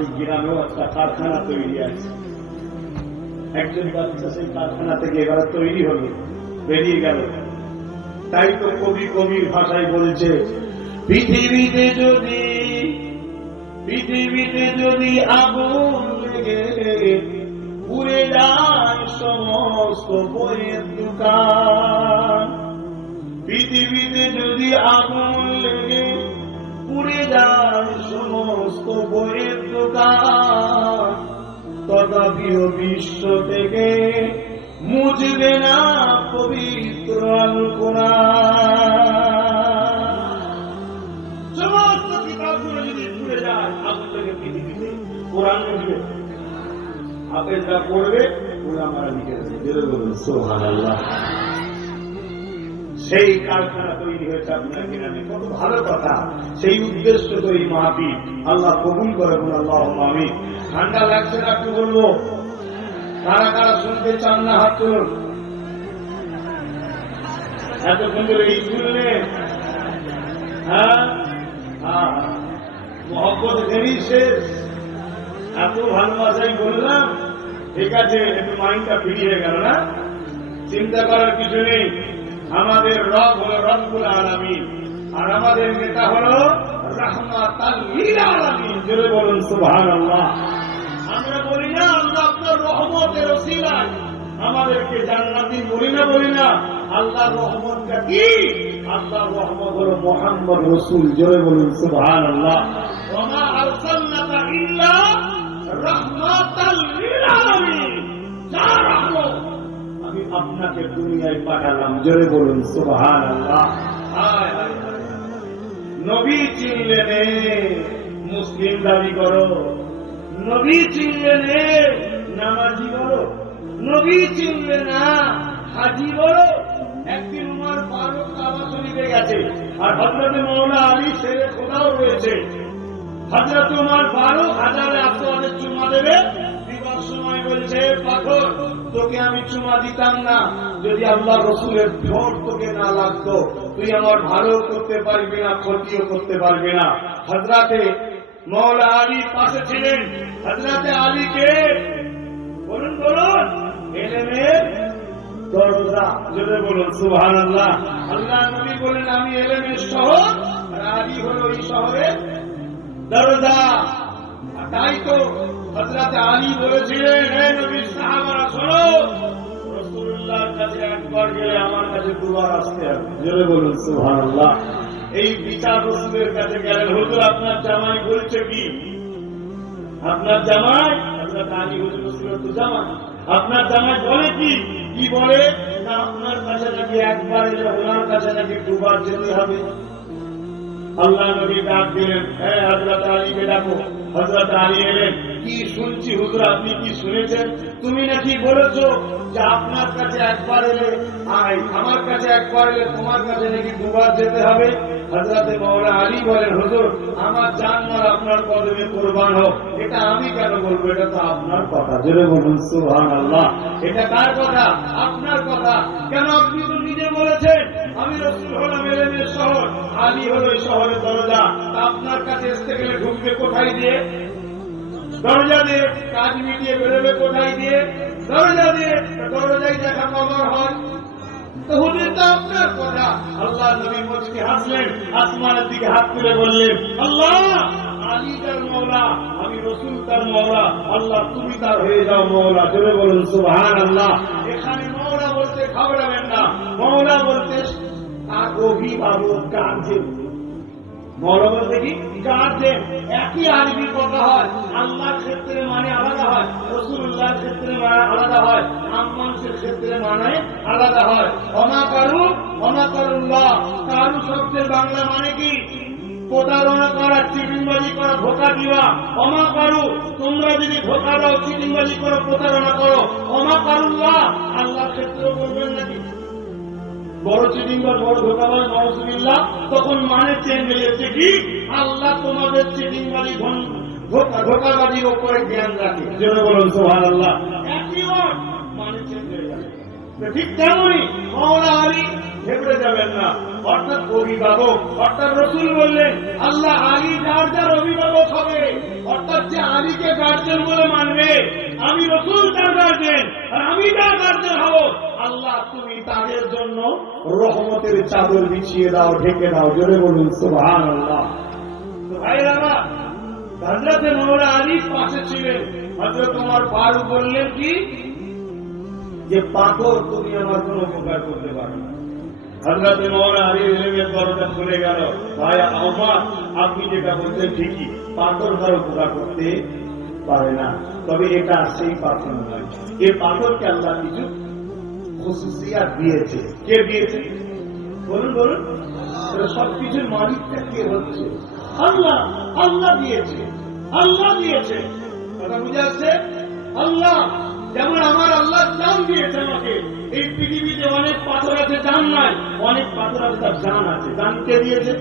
এই গ্রামেও একটা কারখানা তৈরি আছে। একজন বাচ্চা সেই কারখানা থেকে এবার তৈরি হলো, বেরিয়ে গেল। তাই তো কবি কবির ভাষায় বলছে, পৃথিবীতে যদি আগুন লেগে পুড়ে যায় সমস্ত বইয়ের দোকান, পৃথিবীতে যদি আগুন লেগে পুড়ে যায় সমস্ত বইয়ের দোকান, তথাপিও বিশ্ব থেকে মুছবে না পবিত্র আল কোরআন। সমস্ত কিতাবগুলো যদি পুড়ে যায় আগুন থেকে, পৃথিবীতে কোরআন মুছবে। হাফেজরা পড়বে, উলামারা লিখে দেবে। বলুন সুবহানাল্লাহ। সেই কারখানা তৈরি হয়েছে আপনার গ্রামে, কত ভালো কথা। সেই উদ্দেশ্য তো এই মাহফিল, আল্লাহ কবুল করে। আল্লাহুম্মা আমিন। ঠান্ডা লাগছে না একটু বলবো? কারা কারা শুনতে চান না হাত তুলুন। এতক্ষণ ধরে এই শুনলেন? হ্যাঁ, মহব্বত দেরি শেষ। এত ভালোবাসাই বললাম, ঠিক আছে, একটু মাইন্ডটা ফিরিয়ে গেল না? চিন্তা করার কিছু নেই। আমাদের রব হলো রব্বুল আলামিন, আর আমাদের নেতা হলো রাহমাতাল লিল আলামিন। জোরে বলুন সুবহানাল্লাহ। আমরা বলি না আল্লাহ আপনার রহমতের ওসিলায় আমাদেরকে জান্নাতি, বলি না। আল্লাহর রহমতটা কি? আল্লাহর রহমত হলো মুহাম্মদ রাসূল। জোরে বলুন সুবহানাল্লাহ। ওয়া মা আরসালনাকা ইল্লা রাহমাতাল লিল আলামিন। যার রহমত আমি আপনাকে দুনিয়ায় পাঠালাম। জোরে বলুন সুবহানাল্লাহ। নবী চিনলে নে, মুসলিম দাবি করো। নবী চিনলে নে, নামাজি বলো। নবী চিনলে না, হাজি বলো। একদিন উমর ফারুক কাবা শরীফে গেছে, আর হযরত মাওলানা আলী শেরে খোদাও রয়েছে। হযরত উমর ফারুক হাজারে আসওয়াদের চুমা দেবে, দিবার সময় বলছে, পাথর তোকে আমি চুমা দিতাম না যদি আল্লাহ রসুলের ঠোঁট তোকে না লাগতো। তুই আমার ভালো করতে পারবি না, ক্ষতিও করতে পারবি না। হযরতে মাওলানা আলী পাশে ছিলেন। হযরতে আলীকে বলুন ইলমের দরজা। জোরে বলুন সুবহানাল্লাহ। আল্লাহ নবী বলেন, আমি ইলমের শহর, আর আলী হলো এই শহরের দরজা। তাই তো হযরত আলী বলেছিলেন, হে নবীর সাহাবারা শোনো, রাসূলুল্লাহর কাছে একবার গেলে আমার কাছে দুবার আসতে হবে। জোরে বলুন সুবহানাল্লাহ। এই বিচার রাসূলের কাছে গেলেন, হুজুর আপনার জামাই বলছে কি? আপনার জামাই, হযরত আলী হুজুর রাসূলের তো জামাই, আপনার জামাই বলে কি? কি বলে? না আপনার কাছে নাকি একবার এলে ওনার কাছে নাকি দুবার যেতে হবে। আল্লাহ নবী ডাক দিলেন, হ্যাঁ হযরত আলীকে ডাকো। হযরত আলী এলেন। কি শুনছি হুজুর, আপনি কি শুনেছেন? তুমি নাকি বলেছো যে আপনার কাছে একবার এলে, আমার কাছে একবার এলে তোমার কাছে নাকি দুবার যেতে হবে। হযরতে মাওলানা আলী বলেন, হুজুর আমার জানমাল আপনার কদমে কুরবান হোক। এটা আমি কেন বলবো? এটা তো আপনার কথা। জোরে বলুন সুবহানাল্লাহ। এটা কার কথা? আপনার কথা। কেন? আপনি তো নিজে বলেছেন আমি রাসূল হলাম ইলমের শহর, আলী হলো এই শহরের দরজা। আপনার কাছে আসতে গেলে ঢুকবে কোথায় দিয়ে? দরজা দিয়ে। কাজ মিটিয়ে বেরোবে কোথায় দিয়ে? দরজা দিয়ে। দরজায় দেখা কবর হয়। তো হুজুর তো আপনার কথা। আল্লাহ নবী মুচকি হাসলেন, আসমানের দিকে হাত তুলে বললেন, আল্লাহ আলী তার মওলা, আমি রাসূল তার মওলা। আল্লাহ তুমি তার হয়ে যাও মওলা। জোরে বলুন সুবহানাল্লাহ। এখানে মওলা বলতে ঘাবড়াবেন না। মওলা বলতে তার অভিভাবক, গার্জেন। মওলা বলতে কি? গার্জেন। একই আরবি কথা হয়, আল্লাহর ক্ষেত্রে মানে আলাদা হয়, রাসূলুল্লাহর ক্ষেত্রে মানে আলাদা হয়, মানুষের ক্ষেত্রে মানে আলাদা হয়। অনাকারুল্লাহ, কারু শব্দের বাংলা মানে কি? প্রতারণা করা, চিটিংবাজি করা, ধোঁকা দিবা। অমাকারু, তোমরা যদি ধোঁকা দাও, চিটিংবাজি করো, প্রতারণা করো। অমাকারুল্লাহ, আল্লাহর ক্ষেত্রেও বলবেন নাকি? বড় চিটিংবাজ, বড় ধোঁকাবাজ, নাউযুবিল্লাহ, তখন মানে চেঞ্জ হয়ে যাচ্ছে কি? আল্লাহ তোমাদের চিটিংবাজি, ধোঁকাবাজির উপরে জ্ঞান রাখে। যেন বলুন সুবহানাল্লাহ। একই ওয়ার্ড, মানে চেঞ্জ হয়ে যাবে। ঠিক তেমনই মাওলানা আলী ঘেবড়ে যাবেন না, অর্থাৎ অভিভাবক। অর্থাৎ রাসূল বললেন, আল্লাহ আলী যার যার অভিভাবক হবে, অর্থাৎ যে আলীকে গার্জেন বলে মানবে, আমি রাসূল তার গার্জেন আর আমি তার গার্জেন হব, আল্লাহ তুমি তাদের জন্য রহমতের চাদর বিছিয়ে দাও, ঢেকে দাও। জোরে বলুন সুবহানাল্লাহ। তো ভাইরা আমার, হযরত মাওলানা আলী পাশে ছিলেন। হযরত ওমর ফারুক বললেন কি, যে পাথর তুমি আমার কোনো উপকার করতে পারো না। হযরত মাওলানা আলী ইলমের দরজা খুলে গেল। ভাই ওমর, আপনি যেটা বলছেন ঠিকই, পাথর কারো উপকার করতে পারে না, তবে এটা সেই পাথর নয়। এই পাথরকে আল্লাহ কিছু খুশুসিয়াত দিয়েছে। কে দিয়েছে বলুন বলুন? সবকিছুর মালিকটা কে হচ্ছে? আল্লাহ। আল্লাহ দিয়েছে, আল্লাহ দিয়েছে। কথা বুঝে আসছে? আল্লাহ। যেমন আমার আল্লাহ জান দিয়েছে আমাকে। এই পৃথিবীতে অনেক পাথর আছে, জান নাই। অনেক পাথর আছে, তার জান আছে। জান কে দিয়েছে?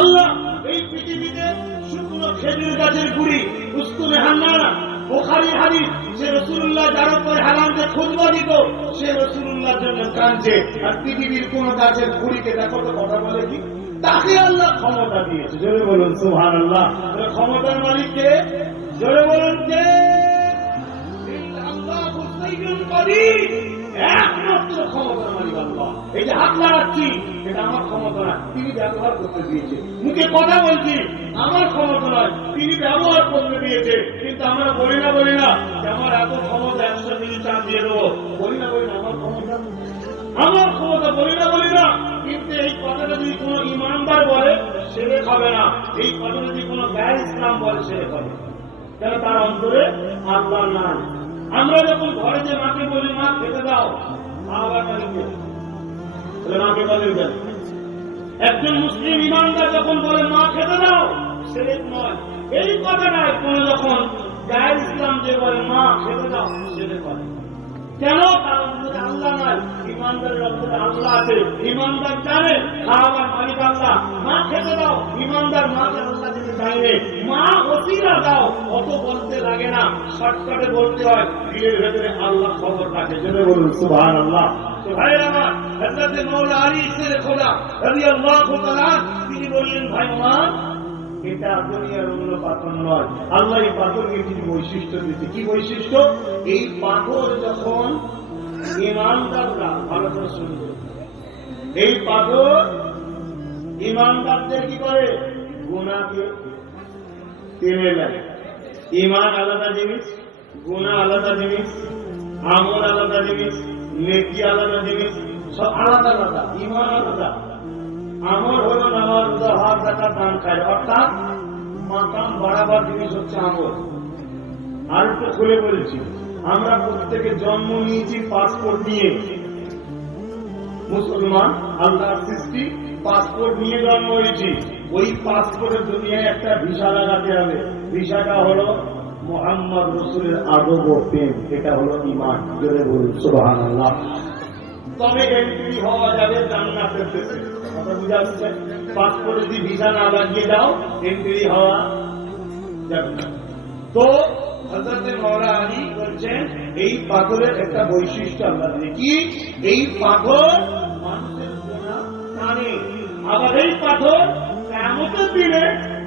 আল্লাহ। এই পৃথিবীতে শুকনো খেজুর গাছের গুড়ি, উস্তুনে হান্নানা, বুখারী হাদিস, সে রাসূলুল্লাহ যার উপর হারামকে খুতবা দিত, সে রাসূলুল্লাহর জন্য কাঁদছে। আর পৃথিবীর কোন গাছের গুড়িকে দেখো তো কথা বলে কি? তাকে আল্লাহ ক্ষমতা দিয়েছে। জোরে বলুন সুবহানাল্লাহ। ক্ষমতার মালিক কে? জোরে বলুন কে? আল্লাহু সাইয়্যিদুল কাদির, একমাত্র ক্ষমতার মালিক আল্লাহ। এই যে হাত লাগাচ্ছি, এটা আমার ক্ষমতা না, তিনি ব্যবহার করতে দিয়েছে। মুখে কথা বলছি, আমার ক্ষমতা নয়, তিনি ব্যবহার করতে দিয়েছে। কিন্তু আমরা বলি না যে আমার এত ক্ষমতা, 100 মিনিট চা দিয়ে দেবো। বলি না আমার ক্ষমতা, আমার ক্ষমতা, বলি না। কিন্তু এই কথাটা যদি কোন ইমানদার বলে, সেরে খাবে না। এই কথা যদি কোন গায়ে ইসলাম বলে, সেরে খাবে। কেন? তার অন্তরে আল্লাহ নাই। আমরা যখন ঘরে যে মাকে বলি, মা খেতে দাও, আবার মালিককে মাকে বলে দেন। একজন মুসলিম ইমানদার যখন বলে মা খেতে দাও, সেরে নয়। এই কথাটাই কোন যখন গায়ে ইসলাম যে বলে মা খেতে দাও, সেরে করে। কেন? তার অন্তরে আল্লাহ নাই। ইমানদারের অন্তরে আল্লাহ আছে। ইমানদার জানে খাওয়ার মালিক আল্লাহ। মা খেতে দাও, ইমানদার মাকে আল্লাহ দিতে চাইবে। মা ওসিলা দাও, অত বলতে লাগে না, শর্টকাটে বলতে হয়। দিলের ভেতরে আল্লাহ খবর রাখে। জোরে বলুন সুবহানাল্লাহ। তো ভাইরা আমার, হযরত মাওলানা আলী ইসরে খোদা রাদিয়াল্লাহু তাআলা তিনি বললেন, ভাই ওমর, এটা দুনিয়ার অন্য পাথর নয়। আল্লাহ এই পাথরকে কিছু বৈশিষ্ট্য দিয়েছে। কি বৈশিষ্ট্য? এই পাথর যখন ইমানদাররা, ভালো করে শুনবে, এই পাথর ইমানদারদের কি করে? গুনাহকে টেনে নেয়। ইমান আলাদা জিনিস, গুনাহ আলাদা জিনিস, আমল আলাদা জিনিস, নেকি আলাদা জিনিস, সব আলাদা আলাদা। ইমান আলাদা, আমল হলো নামাজ, রোজা, হজ, যাকাত, দান, খায়, অর্থাৎ মাকাম বাড়াবার জিনিস হচ্ছে আমল। আর একটু খুলে বলছি, আমরা প্রত্যেকে জন্ম নিয়েছি পাসপোর্ট নিয়ে। মুসলমান, আল্লাহর সৃষ্টি, পাসপোর্ট নিয়ে জন্ম হয়েছি। ওই পাসপোর্টের দুনিয়ায় একটা ভিসা লাগাতে হবে। ভিসাটা হলো মুহাম্মদ রাসূলের আদব ও প্রেম। এটা হলো ঈমান। জোরে বলুন সুবহানাল্লাহ। তবে এন্ট্রি হওয়া যাবে জান্নাতের দেশে। কথা বুঝা যাচ্ছে? পাসপোর্টে যদি ভিসা না লাগিয়ে দাও, এন্ট্রি হওয়া যাবে না। তো হযরত মাওলানা আলী বলছেন, এই পাথরের একটা বৈশিষ্ট্য আল্লাহ দিয়ে। কি? এই পাথর মানুষের গুনাহ টানে। আবার এই পাথর কিয়ামতের দিনে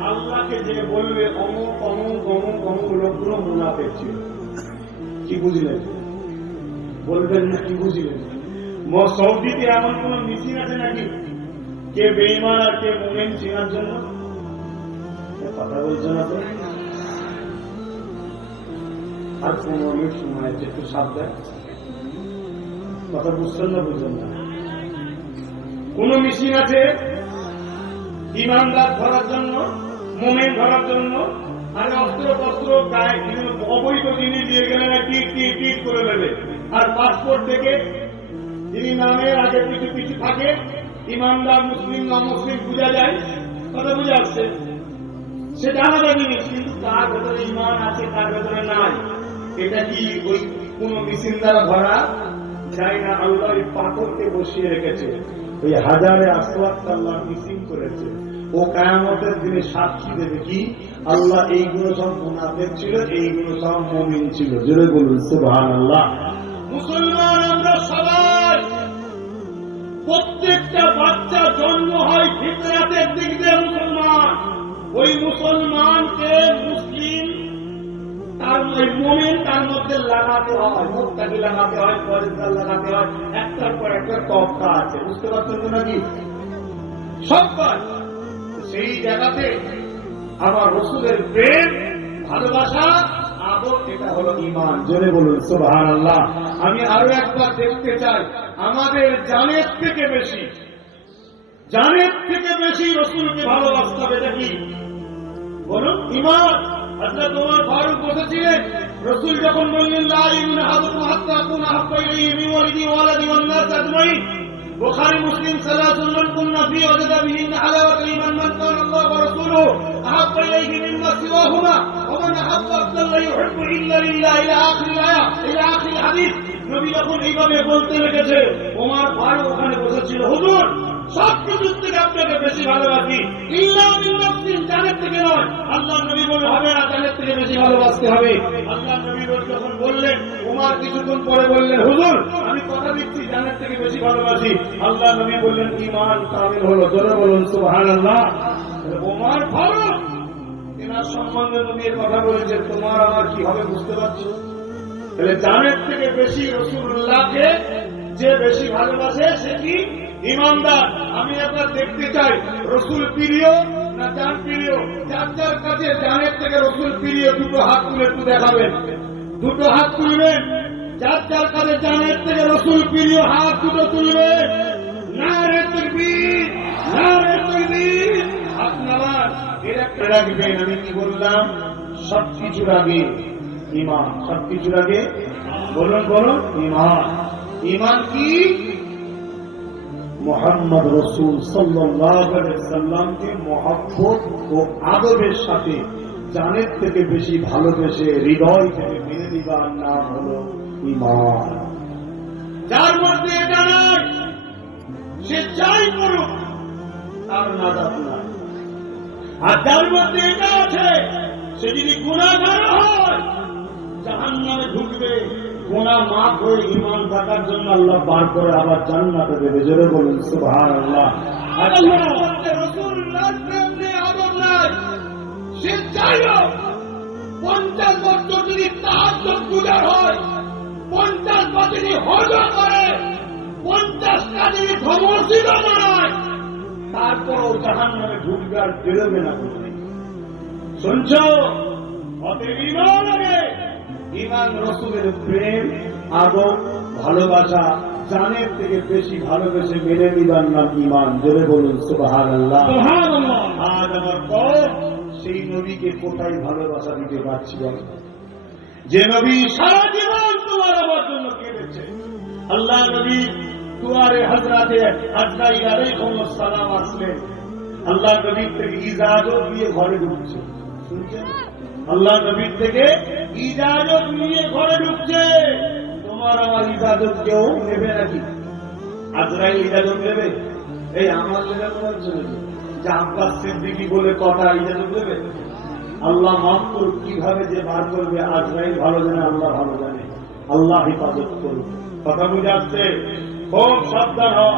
আল্লাহকে যে বলবে, অমুক অমুক অমুক অমুক লোকগুলো মুনাফিক ছিল। কি বুঝলেন? বলবেন না কি বুঝলেন? সৌদিতে এমন কোন মেশিন আছে নাকি কে বেঈমান আর কে মুমিন চেনার জন্য? কথা বলছো না তো? আর 15 মিনিট সময় আছে, একটু সাবধান। কথা বুঝছেন না? বুঝলেন না? কোন মেশিন আছে ইমানদার ধরার জন্য, মুমিন ধরার জন্য? আর অস্ত্র শস্ত্র গায়ে অবৈধ জিনিস দিয়ে গেলে না টিট টিট টিট করে দেবে। আর পাসপোর্ট থেকে যিনি নামের আগে পিছু পিছু থাকে, ইমানদার মুসলিম না মুসলিম বোঝা যায়। কথা বুঝে আসছে? সেটা আলাদা জিনিস, কিন্তু তার ভেতরে ইমান আছে, তার ভেতরে নাই। এটা কি ওই কোন মেশিন দ্বারা ধরা যায় না। আল্লাহ ওই পাথরকে বসিয়ে রেখেছে। ওই হাজারে আসওয়াদ আল্লাহ মিসিং করেছে। ও কিয়ামতের দিনে সাক্ষী দেবে কি? আল্লাহ এইগুলো সব মুনাফিক ছিল, এইগুলো সব মুমিন ছিল। জোরে বলুন সুবহানাল্লাহ। মুসলমান আমরা সবাই, প্রত্যেকটা বাচ্চা জন্ম হয় ফিতরাতের দিক দিয়ে মুসলমান। ওই মুসলমানকে মুসলিম ওই মোমেন তার মধ্যে লাগাতে হয়, মুখটাকে লাগাতে হয়, পরেশগার লাগাতে হয়, একটার পর একটা তফকা আছে, বুঝতে পারছেন তো নাকি? সব কাজ সেই জায়গাতে আমার রসুলের প্রেম, ভালোবাসা, আদর, এটা হলো ঈমান। জোরে বলুন সুবহানাল্লাহ। আমি আরো একবার দেখতে চাই, আমাদের জানের থেকে বেশি, জানের থেকে বেশি রসুলকে ভালোবাসতে হবে। এটা কি বলুন? ঈমান। হযরত ওমর ফারুক বলেছিলেন, রসুল যখন বললেন লা ইলাহা ইল্লাল্লাহু হাত্তা কুনা হাক্কা ইলাইহি মিন ওয়ালিদি ওয়া ওয়ালাদি ওয়ান নাস আজমাইন, বুখারী মুসলিম সালাসুন মান কুননা ফি ওয়াজাদা বিহিন্না হালাওয়াতুল ঈমান মান কানা আল্লাহু ওয়া রাসূলুহু আহাব্বা ইলাইহি মিম্মা সিওয়াহুমা ওয়া মান আহাব্বা আল্লাহ ইউহিব্বু ইল্লা লিল্লাহ ইলা আখির আয়াত, ইলা আখির হাদিস। নবী যখন এইভাবে বলতে লেগেছে, ওমর ফারুক ওখানে বসেছিল, হুজুর সব কিছুর থেকে আপনাকে বেশি ভালোবাসি, ইল্লা মিন নাফসিন, জানের থেকে নয়। আল্লাহ নবী বলে হবে না, জানের থেকে বেশি ভালোবাসতে হবে। আল্লাহ নবী যখন বললেন, ওমর কিছুক্ষণ পরে বললেন, হুজুর আমি কথা দিচ্ছি জানের থেকে বেশি ভালোবাসি। আল্লাহ নবী বললেন, ঈমান কামিল হলো। জোরে বলুন সুবহানাল্লাহ। ওমর ফারুক এনার সম্বন্ধে নবী কথা বলেছে, তোমার আমার কি হবে বুঝতে পারছো? তাহলে জানের থেকে বেশি রাসূলুল্লাহকে যে বেশি ভালোবাসে সে কি ঈমানদার। আমি একবার দেখতে চাই, রসুল প্রিয় না জান প্রিয়? যার যার কাছে জানের থেকে রসুল প্রিয়, দুটো হাত তুলে একটু দেখাবেন, দুটো হাত তুলবেন। যার যার কাছে জানের থেকে রসুল প্রিয়, হাত দুটো তুলবেন। নারে তাকবীর, নারে তাকবীর। আপনারা এর একটা রাখবেন, আমি কি বললাম? সবকিছুর আগে ঈমান, সবকিছুর আগে বলুন বলুন ঈমান। ঈমান কি? মুহাম্মদ রাসূল সাল্লাল্লাহু আলাইহি সাল্লামকে মহব্বত ও আদবের সাথে জানের থেকে বেশি ভালোবেসে হৃদয় থেকে মেনে নেবার নাম হলো ঈমান। যার মধ্যে এটা নাই, সে যাই করুক তার নাজাত নাই। আর যার মধ্যে এটা আছে, সে যদি গুনাহগার হয় জাহান্নামে ঢুকবে, গুনাহ মাফ হয়ে ঈমান থাকার জন্য আল্লাহ বার করে আবার জান্নাতে দেবে। জোরে বলুন সুবহানাল্লাহ। আল্লাহ রাসূলুল্লাহর প্রেম নেই, আদব নাই, সে যাই হোক 50 বছর যদি তাহাজ্জুদ গুজার হয়, 50 বছর যদি হজ করে, 50টা যদি ধর্মশীলা নয়, তারপরও জাহান্নামে ঢুকবে, আর বেরোবে না। শুনছ? অতএব ঈমান আগে। ঈমান রসুলের প্রেম, আদব, ভালোবাসা, জানের থেকে বেশি ভালোবেসে মেনে নিবার নাম ঈমান। জোরে বলুন সুবহানাল্লাহ। আজ আমার কওম সেই নবীকে কোথায় ভালোবাসা দিতে পারছি বলো? যে নবী সারা জীবন তোমার আমার জন্য কেঁদেছে। আল্লাহ নবী দুয়ারে হযরতে আজরাইল আলাইহিস সালাম আসলেন, আল্লাহ নবীর থেকে ইজাজত দিয়ে ঘরে ঢুকছে। শুনছেন? আল্লাহ নবীর থেকে ইজাজত নিয়ে ঘরে ঢুকছে। তোমার আমার ইজাজত কেউ নেবে নাকি? আজরাইল ইজাজত নেবে? এই আমার লেখার জন্য যে আব্বাস সিদ্দিকী বলে কথা, ইজাজত নেবে? আল্লাহ মাফ করুক, কিভাবে যে বার করবে আজরাইল ভালো জানে, আল্লাহ ভালো জানে। আল্লাহ হেফাজত করুক। কথা বুঝে আসছে? খুব সাবধান হন।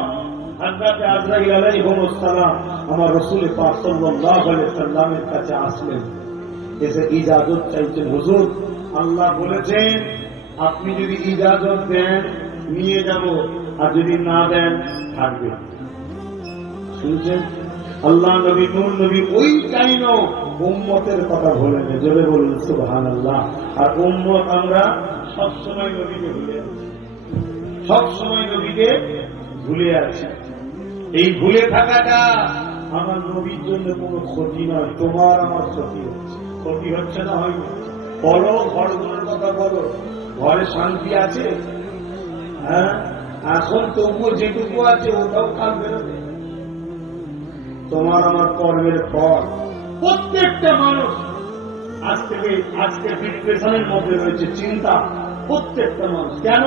হযরতে আজরাইল আলাইহিস সালাম আমার রাসূল পাক সাল্লাল্লাহু আলাইহি সাল্লামের কাছে আসলেন, এসে ইজাজত চাইছেন। হুজুর আল্লাহ বলেছেন আপনি যদি ইজাজত দেন নিয়ে যাব, আর যদি না দেন থাকবে। শুনছেন? আল্লাহ নবী নূর নবী ওই টাইমও উম্মতের কথা বলেন। জোরে বলুন সুবহানাল্লাহ। আর উম্মত আমরা সবসময় নবীকে ভুলে আছি, সবসময় নবীকে ভুলে আছি। এই ভুলে থাকাটা আমার নবীর জন্য কোনো ক্ষতি নয়, তোমার আমার ক্ষতি হচ্ছে। ক্ষতি হচ্ছে না? হয় বলো, ঘরগুলোর কথা বলো, ঘরে শান্তি আছে? হ্যাঁ, এখন তবুও যেটুকু আছে ওটাও কাল বেরোবে। তোমার আমার কর্মের ফল। প্রত্যেকটা মানুষ আজকে ডিপ্রেশনের মধ্যে রয়েছে, চিন্তা। প্রত্যেকটা মানুষ কেন?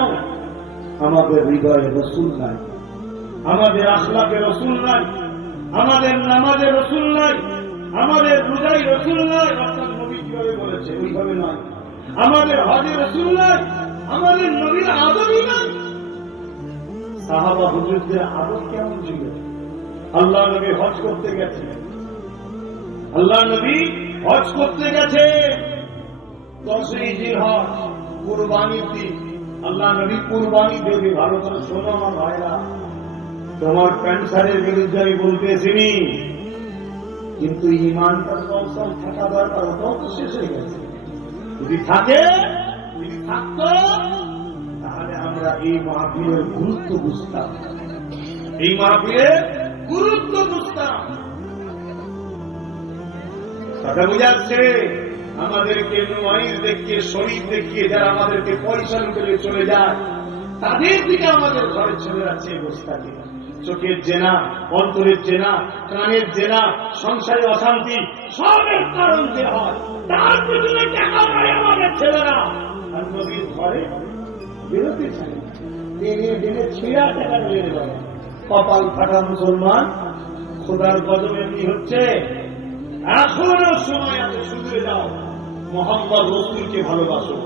আমাদের হৃদয়ে রাসূল নাই, আমাদের আখলাকে রাসূল নাই, আমাদের নামাজে রাসূল নাই, আমাদের রোজায় রাসূল নাই। অর্থাৎ নবী কিভাবে বলেছে ওইভাবে নয়। আমাদের হজে রাসূল নাই, আমাদের নবীর আদবই নাই। সাহাবা হুজুরদের আদব কেমন ছিল? আল্লাহ নবী হজ করতে গেছে, আল্লাহ নবী হজ করতে গেছে, 10ই জিলহজ কুরবানির দিন। আল্লাহ নবী কুরবানি দেবে। ভালো করে শোনো আমার ভাইরা, তোমার ক্যান্সারের বিরুদ্ধে আমি বলতেছিনি, কিন্তু ইমানটা সব থাকা দরকার। ওটাও তো শেষ হয়ে গেছে। যদি থাকে, যদি থাকতো, তাহলে আমরা এই মাহফিলের গুরুত্ব বুঝতাম, এই মাহফিলের গুরুত্ব বুঝতাম। কথা বুঝাচ্ছে? আমাদেরকে নুমাইশ দেখিয়ে, শরীর দেখিয়ে যারা আমাদেরকে পয়সা লুটে চলে যায়, তাদের দিকে আমাদের ঘরের ছেলেরা চেয়ে বসে থাকে। চোখের জেনা, অন্তরের জেনা, কানের জেনা, সংসারে অশান্তি, সবের কারণ যে হয়, তার পিছনে টাকা পায় আমাদের ছেলেরা। আর নবীর ঘরে বেরোতে চায়, টেনে টেনে ছিঁড়া টাকা নিয়ে যাবে। কপাল ফাটা মুসলমান, খোদার গজব এমনি হচ্ছে। এখনো সময় আছে, শুধরে যাও, মোহাম্মদ রসুলকে ভালোবাসো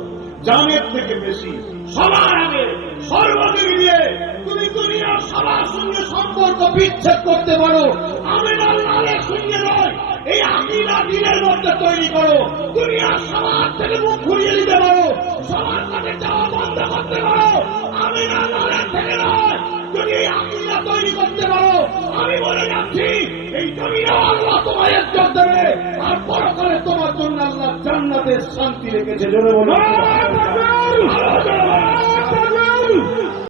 জানের থেকে বেশি, সবার আগে সর্বাধিক দিয়ে। তুমি দুনিয়ার সবার সঙ্গে সম্পর্ক বিচ্ছেদ করতে পারো, আমি আল্লাহর সঙ্গে নয়, এই আকীদা দিনের মধ্যে তৈরি করো। দুনিয়ার সবার থেকে মুখ ঘুরিয়ে দিতে পারো, সবার কাছে যাওয়া বন্ধ করতে পারো, আমি আল্লাহর থেকে নয়। যদি এই আকীদা তৈরি করতে পারো, আমি বলে যাচ্ছি, এই দুনিয়া আল্লাহ তোমায় ইজ্জত দেবে, আর পরকালে তোমার জন্য আল্লাহ জান্নাতের শান্তি রেখেছে। জোরে বলুন।